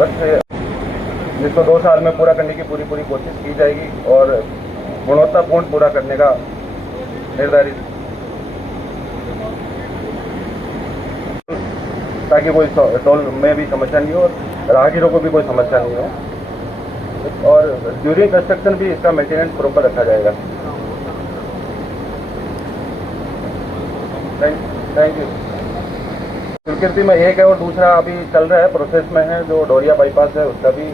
बस जिसको 2 साल में पूरा करने की पूरी कोशिश की जाएगी और गुणवत्तापूर्ण पूरा करने का निर्धारित, ताकि कोई टोल में भी समस्या नहीं हो और राहगीरों को भी कोई समस्या नहीं हो, और ड्यूरिंग कंस्ट्रक्शन भी इसका मेंटेनेंस प्रॉपर रखा जाएगा। Thank you. स्वीकृति में एक है और दूसरा अभी चल रहा है, प्रोसेस में है, जो डोरिया बाईपास है उसका भी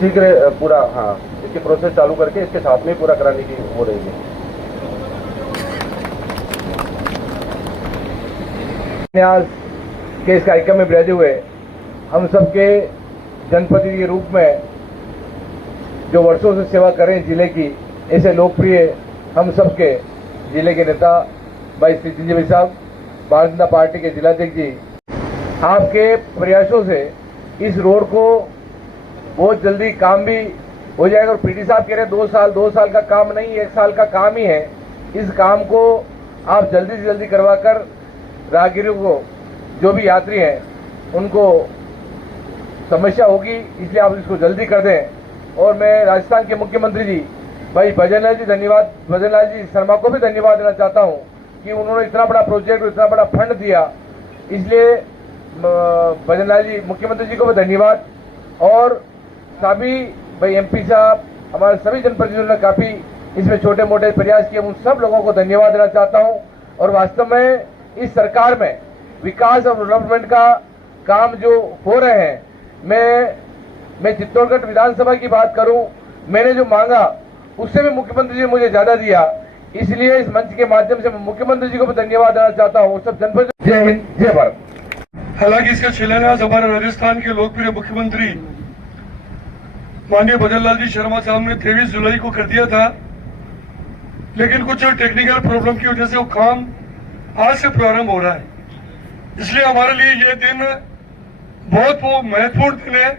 शीघ्र पूरा, हाँ, इसकी प्रोसेस चालू करके इसके साथ में पूरा कराने की हो रही है। आज के इस कार्यक्रम में विराजे हुए हम सबके जनप्रतिनिधि के रूप में जो वर्षों से सेवा कर रहे हैं जिले की, ऐसे लोकप्रिय हम सबके जिले के नेता भाई श्री संजय साहब, भारतीय जनता पार्टी के जिलाध्यक्ष जी, आपके प्रयासों से इस रोड को बहुत जल्दी काम भी हो जाएगा। और पीडी साहब कह रहे हैं 2 साल का काम नहीं, 1 साल का काम ही है। इस काम को आप जल्दी से जल्दी करवाकर राहगीरों को, जो भी यात्री हैं, उनको समस्या होगी, इसलिए आप इसको जल्दी कर दें। और मैं राजस्थान के मुख्यमंत्री जी भाई भजनलाल जी शर्मा को भी धन्यवाद देना चाहता हूं कि उन्होंने इतना बड़ा प्रोजेक्ट, इतना बड़ा फंड दिया, इसलिए भजनलाल जी मुख्यमंत्री जी को भी धन्यवाद। और सभी भाई एमपी साहब, हमारे सभी जनप्रतिनिधियों ने काफी इसमें छोटे मोटे प्रयास किए, उन सब लोगों को धन्यवाद देना चाहता हूं। और वास्तव में इस सरकार में विकास और डेवलपमेंट का काम जो हो रहे हैं, मैं चित्तौड़गढ़ विधानसभा की बात करूं, मैंने जो मांगा उससे भी मुख्यमंत्री जी ने मुझे ज्यादा दिया, इसलिए इस मंच के माध्यम से मैं मुख्यमंत्री जी को भी धन्यवाद देना चाहता हूं। सब जनप्रतिनिधि, जय हिंद, जय भारत। हालांकि इसका शिलान्यास हमारे राजस्थान के लोकप्रिय मुख्यमंत्री माननीय भजनलाल जी शर्मा साहब ने 23 जुलाई को कर दिया था, लेकिन कुछ टेक्निकल प्रॉब्लम की वजह से वो काम आज से प्रारंभ हो रहा है। इसलिए हमारे लिए ये दिन बहुत महत्वपूर्ण दिन है।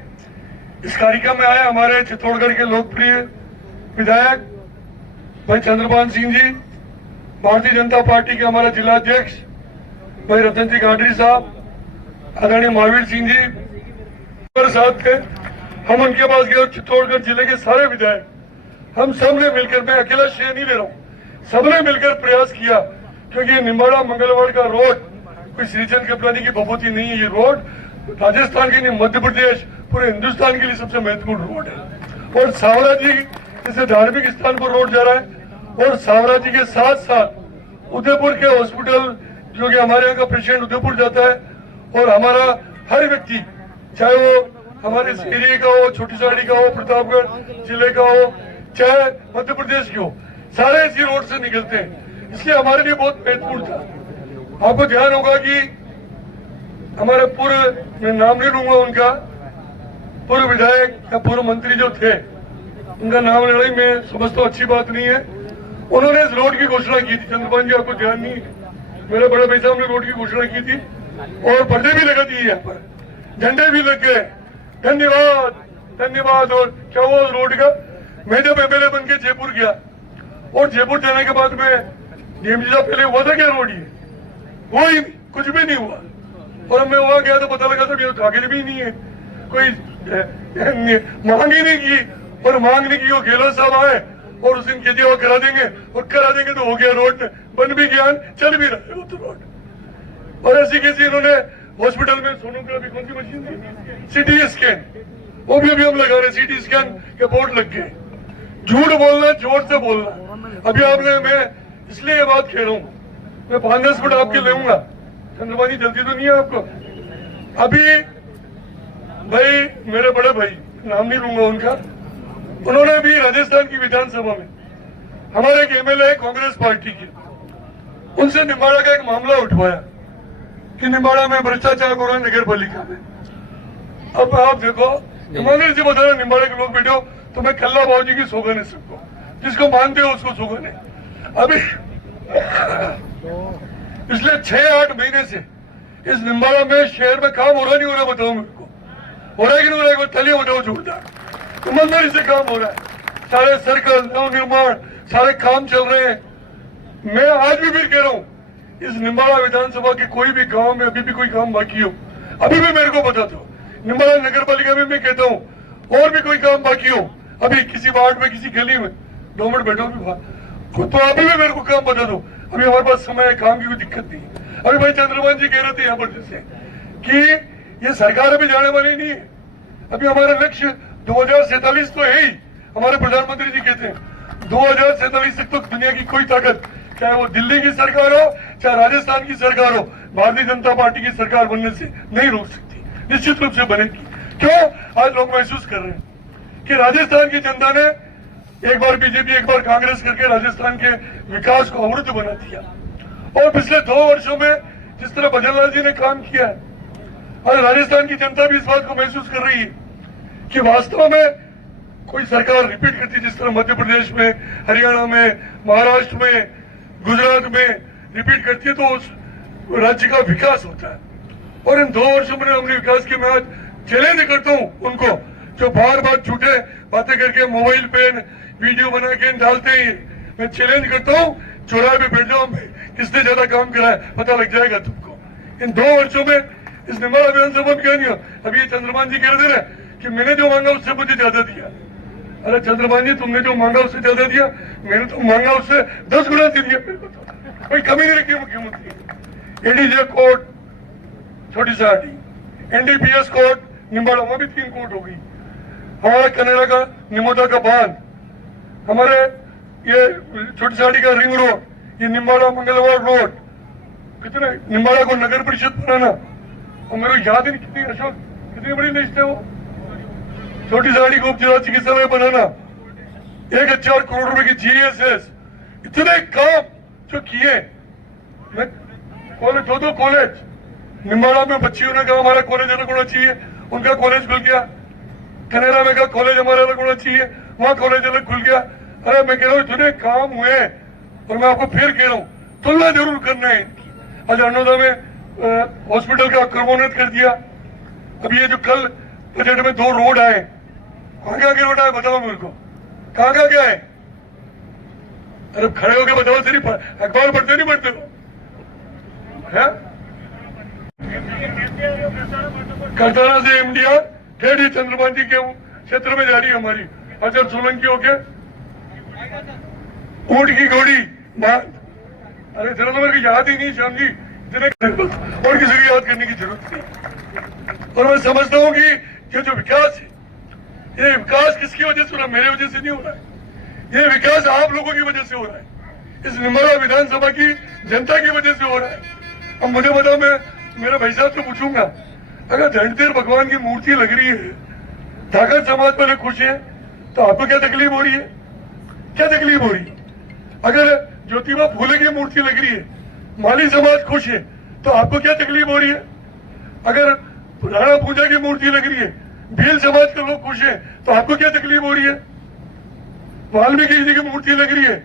इस कार्यक्रम में आए हमारे चित्तौड़गढ़ के लोकप्रिय विधायक भाई चंद्रभान सिंह जी, भारतीय जनता पार्टी के हमारा जिला अध्यक्ष भाई रतन जी गांधी साहब, आदरणीय महावीर सिंह जी साथ थे। हम उनके पास गए और चित्तौड़गढ़ जिले के सारे विधायक, हम सब ने मिलकर, मैं अकेला श्रेय नहीं ले रहा हूँ, सबने मिलकर प्रयास किया, क्योंकि ये निम्बाड़ा मंगलवाड़ का रोड कोई श्रीचंद कपलानी की बपोती नहीं है। ये रोड राजस्थान के नहीं, मध्य प्रदेश, पूरे हिंदुस्तान के लिए सबसे महत्वपूर्ण रोड है। और सावरा जी जैसे धार्मिक स्थान पर रोड जा रहा है, और सावरा जी के साथ साथ उदयपुर के हॉस्पिटल, जो कि हमारे यहाँ का पेशेंट उदयपुर जाता है, और हमारा हर व्यक्ति, चाहे वो हमारे इस एरिया का हो, छोटी साड़ी का हो, प्रतापगढ़ जिले का हो, चाहे मध्य प्रदेश की हो, सारे इसी रोड से निकलते हैं। इसलिए हमारे लिए बहुत महत्वपूर्ण था। आपको ध्यान होगा कि हमारे पूर्व, मैं नाम नहीं लूंगा उनका, पूर्व विधायक या पूर्व मंत्री जो थे, उनका नाम लेना मैं समझता हूँ अच्छी बात नहीं है। उन्होंने इस रोड की घोषणा की थी, चंद्रभान जी आपको ध्यान नहीं, मेरे बड़े भाई साहब ने रोड की घोषणा की थी और पर्दे भी लगा दिए, यहाँ पर झंडे भी लग गए। धन्यवाद धन्यवाद। और क्या हुआ रोड का, मैं जब एमएलए बन के जयपुर गया, और जयपुर जाने के बाद में डीएमजी साहब पहले हुआ था क्या रोड, ये वही कुछ भी नहीं हुआ। और मैं वहां गया तो पता लगा था ये कागज भी नहीं है, कोई मांग ही नहीं की, और मांग नहीं की, वो गहलोत साहब आए और उस दिन कहते वो करा देंगे, और करा देंगे तो हो गया, रोड बन भी गया, चल भी रहा है वो तो रोड। और ऐसी कैसी इन्होंने हॉस्पिटल में सोनोग्राफी, कौन सी मशीन थी, सीटी स्कैन, वो भी अभी हम लगा रहे, सीटी स्कैन के बोर्ड लग गए। झूठ बोलना, जोर से बोलना। अभी आपने, मैं इसलिए ये बात कह रहा हूँ, मैं 5-10 मिनट आपके लेऊंगा, चंद्रबाजी जल्दी तो नहीं है आपको। अभी भाई मेरे बड़े भाई, नाम नहीं लूंगा उनका, उन्होंने भी राजस्थान की विधानसभा में हमारे एक एमएलए कांग्रेस पार्टी के, उनसे निम्बाड़ा का एक मामला उठवाया कि निम्बाड़ा में भ्रष्टाचार हो रहा है नगर पालिका में। अब आप देखो, ईमानदारी से बता रहे, निम्बाड़ा के लोग बैठो तो मैं कल्ला बाबू जी की सौगन है सबको, जिसको मानते हो उसको सौगन है। अभी पिछले 6-8 महीने से इस निम्बाड़ा में शहर में काम हो रहा नहीं हो रहा, बताओ मेरे को, हो रहा है कि नहीं हो रहा है? तलिए बताओ जोरदार, ईमानदारी से काम हो रहा है। सारे सर्कल, नव निर्माण, सारे काम चल रहे हैं। मैं आज भी फिर कह रहा हूँ, इस निम्बाड़ा विधानसभा के कोई भी गांव में अभी भी कोई काम बाकी हो, अभी भी मेरे को बता दो। निम्बाला नगर पालिका में मैं कहता हूँ और भी कोई काम बाकी हो, अभी किसी वार्ड में किसी गली में 2 मिनट बैठो भी तो अभी भी मेरे को काम बता दो। अभी हमारे पास समय है, काम की कोई दिक्कत नहीं है। अभी भाई चंद्रमान जी कह रहे थे यहाँ पर जैसे कि ये सरकार अभी जाने वाली नहीं है, अभी हमारा लक्ष्य 2047 तो है ही। हमारे प्रधानमंत्री जी कहते हैं 2047 तक तो दुनिया की कोई ताकत, चाहे वो दिल्ली की सरकार हो चाहे राजस्थान की सरकार हो, भारतीय जनता पार्टी की सरकार बनने से नहीं रोक सकती, निश्चित रूप से बनेगी। क्यों? आज लोग महसूस कर रहे हैं कि राजस्थान की जनता ने एक बार बीजेपी एक बार कांग्रेस करके राजस्थान के विकास को अवरुद्ध बना दिया। और पिछले 2 वर्षों में जिस तरह भजनलाल जी ने काम किया, आज राजस्थान की जनता भी इस बात को महसूस कर रही है कि वास्तव में कोई सरकार रिपीट करती, जिस तरह मध्य प्रदेश में, हरियाणा में, महाराष्ट्र में, गुजरात में रिपीट करती है तो उस राज्य का विकास होता है। और इन 2 वर्षों में हमने विकास के, मैं आज चैलेंज करता हूं उनको जो बार बार झूठे बातें करके मोबाइल पे वीडियो बना के डालते हैं, मैं चैलेंज करता हूं चौराहे पे बैठ जाओ, किसने ज्यादा काम करा है पता लग जाएगा तुमको। इन 2 वर्षों में इस निम्बाला विधानसभा में क्या नहीं हो। अभी ये चंद्रमान जी कह रहे थे ना कि मैंने जो मांगा उससे मुझे ज्यादा दिया। अरे चंद्रमान जी, तुमने जो मांगा उससे ज्यादा दिया, मैंने तो मांगा उससे 10 गुना दे दिया। मेरे को तो कोई कमी नहीं रखी मुख्यमंत्री। एडीजे कोर्ट छोटी साड़ी, एनडीपीएस कोर्ट निम्बाला में भी 3 कोर्ट हो गई। हमारा कनेरा का निमोदा का बांध, हमारे ये छोटी साड़ी का रिंग रोड, ये निम्बाला मंगलवार रोड, कितने निम्बाला को नगर परिषद बनाना, और मेरे को याद ही नहीं कितनी, अशोक कितनी बड़ी लिस्ट है वो। छोटी साड़ी को उपजिला चिकित्सालय बनाना, 1,000 करोड़ रुपए की जीएसएस, इतने काम जो किए। मैं कॉलेज, 2 कॉलेज निम्बाला में बच्चियों ने कहा हमारा कॉलेज अलग होना चाहिए, उनका कॉलेज खुल गया। कनेरा में कहा कॉलेज हमारा अलग होना चाहिए, वहां कॉलेज अलग खुल गया। अरे मैं कह रहा हूँ इतने काम हुए, और मैं आपको फिर कह रहा हूँ तुलना जरूर करना है इनकी। आज अनोदा में हॉस्पिटल का क्रमोन्नत कर दिया। अब ये जो कल बजट में 2 रोड आए, कहाँ के रोड आए बताओ मेरे को, कहाँ क्या है? अरे खड़े होके बताओ, सिर्फ अखबार पढ़ते नहीं पढ़ते हो? करताना से एमडीआर ठेठ चंद्रमान जी के क्षेत्र में जा रही है हमारी। अजर सोलंकी होके ऊंट की घोड़ी बात। अरे जरा तो मेरे को याद ही नहीं श्याम जी, इतने और किसी को याद करने की जरूरत नहीं। और मैं समझता हूँ कि ये जो विकास है, ये विकास किसकी वजह से हो रहा है? मेरे वजह से नहीं हो रहा है, ये विकास आप लोगों की वजह से हो रहा है, इस निम्बाला विधानसभा की जनता की वजह से हो रहा है। अब मुझे बताओ, मैं मेरे भाई साहब से पूछूंगा, अगर धनतेर भगवान की मूर्ति लग रही है, ठाकर समाज वाले खुश है, तो आपको क्या तकलीफ हो रही है? क्या तकलीफ हो रही है? अगर ज्योतिबा फूले की मूर्ति लग रही है, माली समाज खुश है, तो आपको क्या तकलीफ हो रही है? अगर राणा पूजा की मूर्ति लग रही है, भील समाज के लोग खुश है, तो आपको क्या तकलीफ हो रही है? वाल्मीकि जी की मूर्ति लग रही है,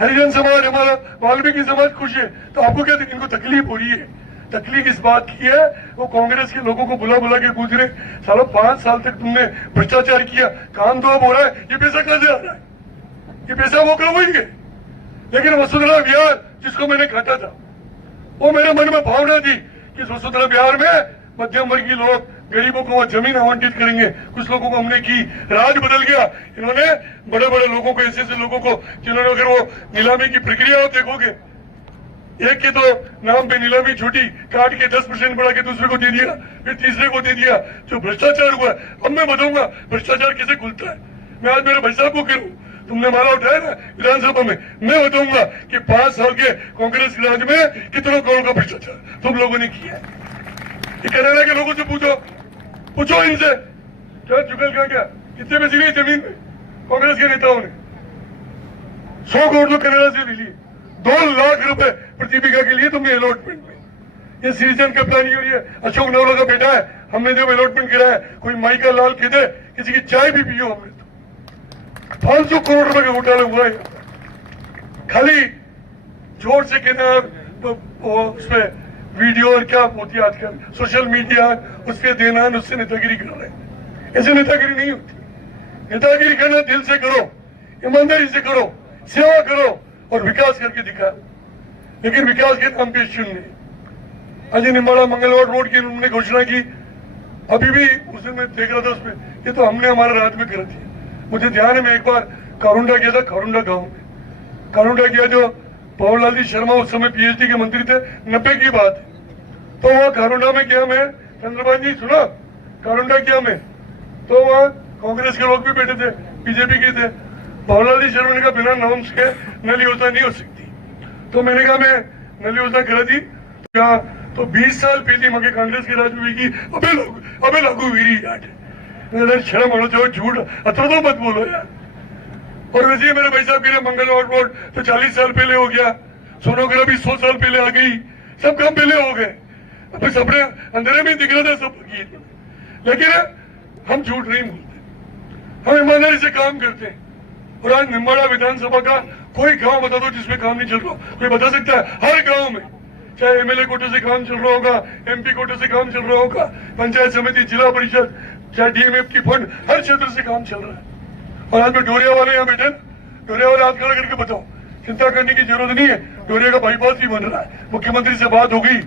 हरिजन समाज हमारा वाल्मीकि समाज खुश है, तो आपको क्या इनको तकलीफ हो रही है? तकलीफ इस बात की है, वो कांग्रेस के लोगों को बुला बुला के पूछ रहे, सालों 5 साल तक तुमने भ्रष्टाचार किया, काम तो अब हो रहा है, ये पैसा कहां से आ रहा है? ये पैसा वो कब होंगे? लेकिन वसुंधरा विहार जिसको मैंने काटा था, वो मेरे मन में भावना थी कि वसुंधरा विहार में मध्यम वर्गीय लोग, गरीबों को वो जमीन आवंटित करेंगे। कुछ लोगों को हमने की, राज बदल गया। इन्होंने बड़े बड़े लोगों को, ऐसे ऐसे लोगों को जिन्होंने, अगर वो नीलामी की प्रक्रिया आप देखोगे, एक के तो नाम पे नीलामी छूटी, काट के 10% बढ़ा के दूसरे को दे दिया, फिर तीसरे को दे दिया। जो भ्रष्टाचार हुआ, अब मैं बताऊंगा भ्रष्टाचार कैसे खुलता है। मैं आज मेरे भाई साहब को कह रहा हूं, तुमने माला उठाया ना विधानसभा में, मैं बताऊंगा कि 5 साल के कांग्रेस राज में कितनों करोड़ का भ्रष्टाचार तुम लोगों ने किया है। कनाडा के लोगों से पूछो इनसे, क्या जुगल का क्या कितने पैसे लिए जमीन में कांग्रेस के नेताओं ने? 100 करोड़ तो कनाडा से ले लिए, 2 लाख रुपए प्रति बीघा के लिए तुमने अलॉटमेंट में। ये सिटीजन का प्लानिंग हो रही है, अशोक नवला का बेटा है, हमने जब अलॉटमेंट कराया, कोई माई का लाल कहते किसी की चाय भी पियो हमने, तो 500 करोड़ रुपए का घोटाला हुआ है। खाली जोर से कहना उसमें वीडियो और क्या होती है आजकल सोशल मीडिया, उस पर देना, उससे नेतागिरी कर रहे हैं। ऐसे नेतागिरी नहीं होती। नेतागिरी करना दिल से करो, ईमानदारी से करो, सेवा करो और विकास करके दिखा। लेकिन विकास के नाम पे शून्य। आज निम्बाला मंगलवार रोड की उन्होंने घोषणा की, अभी भी उसे मैं देख रहा था उसमें, ये तो हमने हमारे रात में कर दिया। मुझे ध्यान है, मैं एक बार कारुंडा गया था, कारुंडा गांव में कारुंडा किया, जो पवनलाल जी शर्मा उस समय पीएचडी के मंत्री थे, 90 की बात है। तो वहाँ कारुंडा में गया मैं, चंद्रबाबू जी सुना, कारुंडा किया मैं, तो वहाँ कांग्रेस के लोग भी बैठे थे, बीजेपी के थे। पवनलाल जी शर्मा ने कहा बिना नॉर्म्स के नल योजना नहीं हो सकती। तो मैंने कहा मैं नल योजना करा दी, तो 20 साल पहले मगे कांग्रेस के राज में की अबे लागू हुई रही यार, शर्म होना चाहिए, झूठ अतर तो मत बोलो यार। और वैसे ही मेरे भाई साहब कह रहे मंगलवार रोड तो 40 साल पहले हो गया, सोनोग्राफी भी 100 साल पहले आ गई, सब काम पहले हो गए, बस अपने अंधेरे में दिख रहा था सब। लेकिन हम झूठ नहीं बोलते, हम ईमानदारी से काम करते हैं। और आज निम्बाड़ा विधानसभा का कोई गांव बता दो जिसमें काम नहीं चल रहा, कोई बता सकता है? हर गांव में, चाहे एमएलए कोटे से काम चल रहा होगा, एमपी कोटे से काम चल रहा होगा, पंचायत समिति, जिला परिषद, चाहे डीएमएफ की फंड, हर क्षेत्र से काम चल रहा है। और आज में डोरिया वाले यहाँ बैठे, डोरिया वाले हाथ खड़ा करके बताओ, चिंता करने की जरूरत नहीं है, डोरिया का बाईपास भी बन रहा है, मुख्यमंत्री से बात हो गई,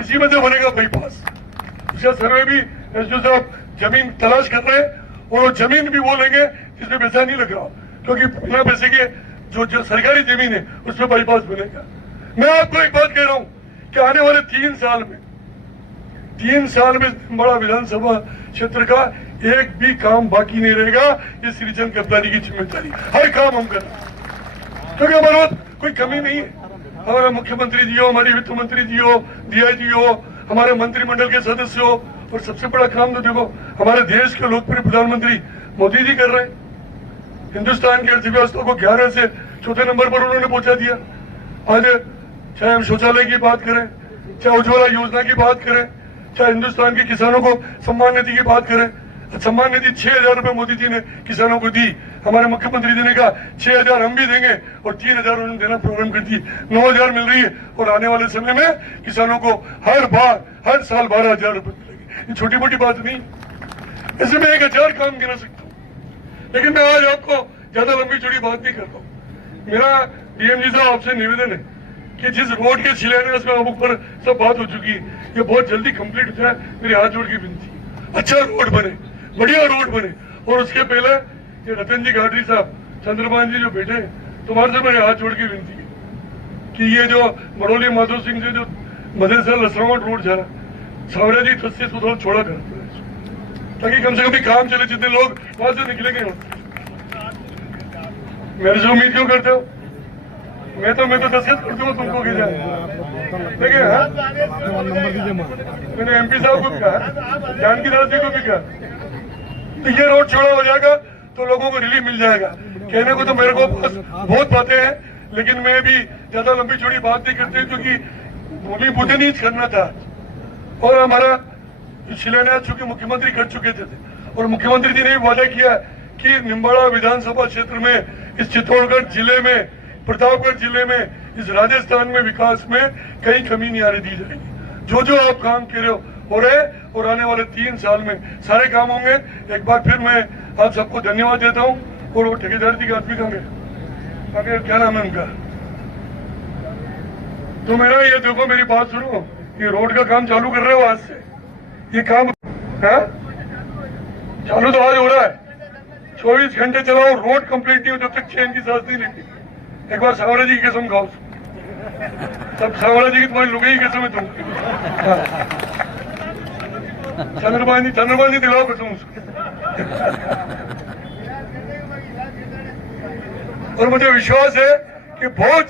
इसी में से बनेगा बाईपास। उसका सर्वे भी एसडीओ साहब जमीन तलाश कर रहे हैं, और वो जमीन भी वो लेंगे जिसमें पैसा नहीं लग रहा, क्योंकि बिना पैसे के जो सरकारी जमीन है उसमें बाईपास बनेगा। मैं आपको एक बात कह रहा हूँ कि आने वाले 3 साल में बड़ा विधानसभा क्षेत्र का एक भी काम बाकी नहीं रहेगा। ये सृजन कप्तानी की जिम्मेदारी, हर काम हम कर रहे हैं, क्योंकि हमारे पास कोई कमी नहीं है। हमारा मुख्यमंत्री जी हो, हमारी वित्त मंत्री जी हो, डीआईजी हो, हमारे मंत्रिमंडल के सदस्य हो, और सबसे बड़ा काम तो देखो हमारे देश के लोकप्रिय प्रधानमंत्री मोदी जी कर रहे हैं। हिंदुस्तान की अर्थव्यवस्था को 11 से चौथे नंबर पर उन्होंने पहुंचा दिया। आज चाहे हम शौचालय की बात करें, चाहे उज्ज्वला योजना की बात करें, चाहे हिंदुस्तान के किसानों को सम्मान निधि की बात करें, सम्मान निधि 6,000 रुपए मोदी जी ने किसानों को दी। हमारे मुख्यमंत्री जी ने कहा 6,000 हम भी देंगे, और 3,000 उन्होंने देना प्रोग्राम कर दी, 9,000 मिल रही है। और आने वाले समय में किसानों को हर साल 12,000 रुपए मिलेंगे। ये छोटी मोटी बात नहीं, इसमें मैं 1,000 काम गिना सकता हूँ, लेकिन मैं आज आपको ज्यादा लंबी चौड़ी बात नहीं करता हूँ। मेरा डीएम जी साहब आपसे निवेदन है कि जिस रोड के शिलान्यास में अब ऊपर सब बात हो चुकी है, ये बहुत जल्दी कंप्लीट हो जाए, मेरी हाथ जोड़ की विनती है। अच्छा रोड बने, बढ़िया रोड बने। और उसके पहले ये रतन जी गाडरी साहब, चंद्रबाबू जी जो बैठे हैं, तुम्हारे से मेरे हाथ जोड़ की विनती है कि ये जो मड़ोली माधो सिंह से जो मदरसा लसरावट रोड जा रहा, सावरा जी तस्वीर को थोड़ा छोड़ा कर, ताकि कम से कम भी काम चले, जितने लोग वहां से निकलेंगे। मेरे से उम्मीद क्यों करते हो? मैं तो दस्तखत करता हूँ तुमको की जाए, देखिए मैंने एमपी साहब को भी कहा, जानकी दास जी को भी कहा, तो ये रोड चौड़ा हो जाएगा तो लोगों को रिलीफ मिल जाएगा। कहने को तो मेरे को पास बहुत बातें हैं, लेकिन मैं भी ज्यादा लंबी चौड़ी बात नहीं करती, क्योंकि भूमि पूजन ही करना था। और हमारा शिलान्यास चूंकि मुख्यमंत्री कर चुके थे, और मुख्यमंत्री जी ने भी वादा किया कि निम्बाड़ा विधानसभा क्षेत्र में, इस चित्तौड़गढ़ जिले में, प्रतापगढ़ जिले में, इस राजस्थान में विकास में कहीं कमी नहीं आने दी जाएगी। जो जो आप काम कर रहे हो रहे, और आने वाले 3 साल में सारे काम होंगे। एक बार फिर मैं आप सबको धन्यवाद देता हूँ। और वो ठेकेदार जी का आदमी कहाँ गए, क्या नाम है उनका? तो मेरा ये देखो, मेरी बात सुनो, ये रोड का काम चालू कर रहे हो आज से, ये काम है चालू तो आज हो रहा है, 24 घंटे चलाओ, रोड कंप्लीट नहीं हो जब तक चैन की सांस नहीं लेती। एक बार सावरा जी की कसम खाओ, तब सावरा जी की तुम्हारी लुगाई की कसम है तुम। चंद्रबाबू जी दिलाओ कसम उसको। और मुझे विश्वास है कि बहुत